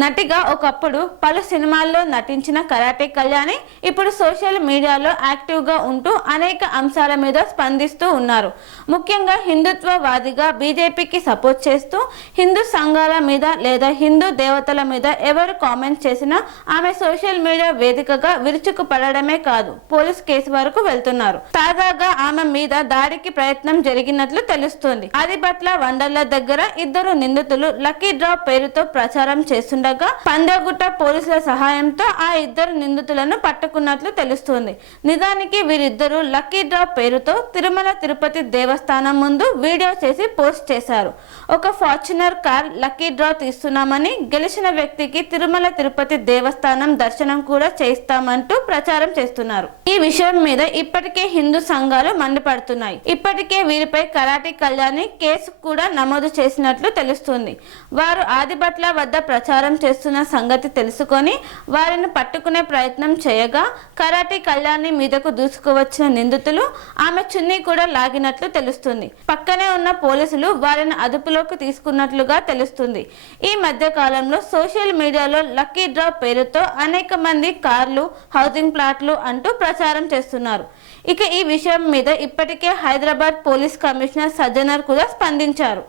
నటిగా ఒకప్పుడు పలు సినిమాల్లో నటించిన కరాటే కళ్యాణి ఇప్పుడు సోషల్ మీడియాలో యాక్టివ్గా ఉంటూ అనేక అంశాల మీద స్పందిస్తూ ఉన్నారు. ముఖ్యంగా హిందుత్వవాదిగా బీజేపీకి సపోర్ట్ చేస్తూ హిందూ సంఘాల మీద లేదా హిందూ దేవతల మీద ఎవరు కామెంట్ చేసినా ఆమె సోషల్ మీడియా వేదికగా విరుచుకుపడమే కాదు పోలీస్ కేసు వరకు వెళ్తున్నారు. తాజాగా ఆమె మీద దాడికి ప్రయత్నం జరిగినట్లు తెలుస్తోంది. ఆదిబట్ల వండర్ల దగ్గర ఇద్దరు నిందితులు లక్కీ డ్రా పేరుతో ప్రచారం చేస్తుండగా పంజాగుట్ట పోలీసుల సహాయంతో ఆ ఇద్దరు నిందితులను పట్టుకున్నట్లు తెలుస్తోంది. నిజానికి వీరిద్దరూ లక్కీ డ్రా పేరుతో తిరుమల తిరుపతి దేవస్థానం ముందు వీడియో చేసి పోస్ట్ చేశారు. ఒక ఫార్చునర్ కార్ లక్కీ డ్రా తీస్తున్నామని, గెలిచిన వ్యక్తికి తిరుమల తిరుపతి దేవస్థానం దర్శనం కూడా చేస్తామంటూ ప్రచారం చేస్తున్నారు. ఈ విషయం మీద ఇప్పటికే హిందూ సంఘాలు మండిపడుతున్నాయి. ఇప్పటికే వీరిపై కరాటే కళ్యాణి కేసు కూడా నమోదు చేసినట్లు తెలుస్తుంది. వారు ఆదిబట్ల వద్ద ప్రచారం చేస్తున్న సంగతి తెలుసుకొని వారిని పట్టుకునే ప్రయత్నం చేయగా కరాటే కళ్యాణి మీదకు దూసుకువచ్చిన నిందితులు ఆమె చున్నీ కూడా లాగినట్లు తెలుస్తుంది. పక్కనే ఉన్న పోలీసులు వారిని అదుపులోకి తీసుకున్నట్లుగా తెలుస్తుంది. ఈ మధ్య కాలంలో సోషల్ మీడియాలో లక్కీ డ్రా పేరుతో అనేక మంది కార్లు, హౌసింగ్ ప్లాట్లు అంటూ ప్రచారం చేస్తున్నారు. ఇక ఈ విషయం మీద ఇప్పటికే హైదరాబాద్ పోలీస్ కమిషనర్ సజ్జనర్ కూడా స్పందించారు.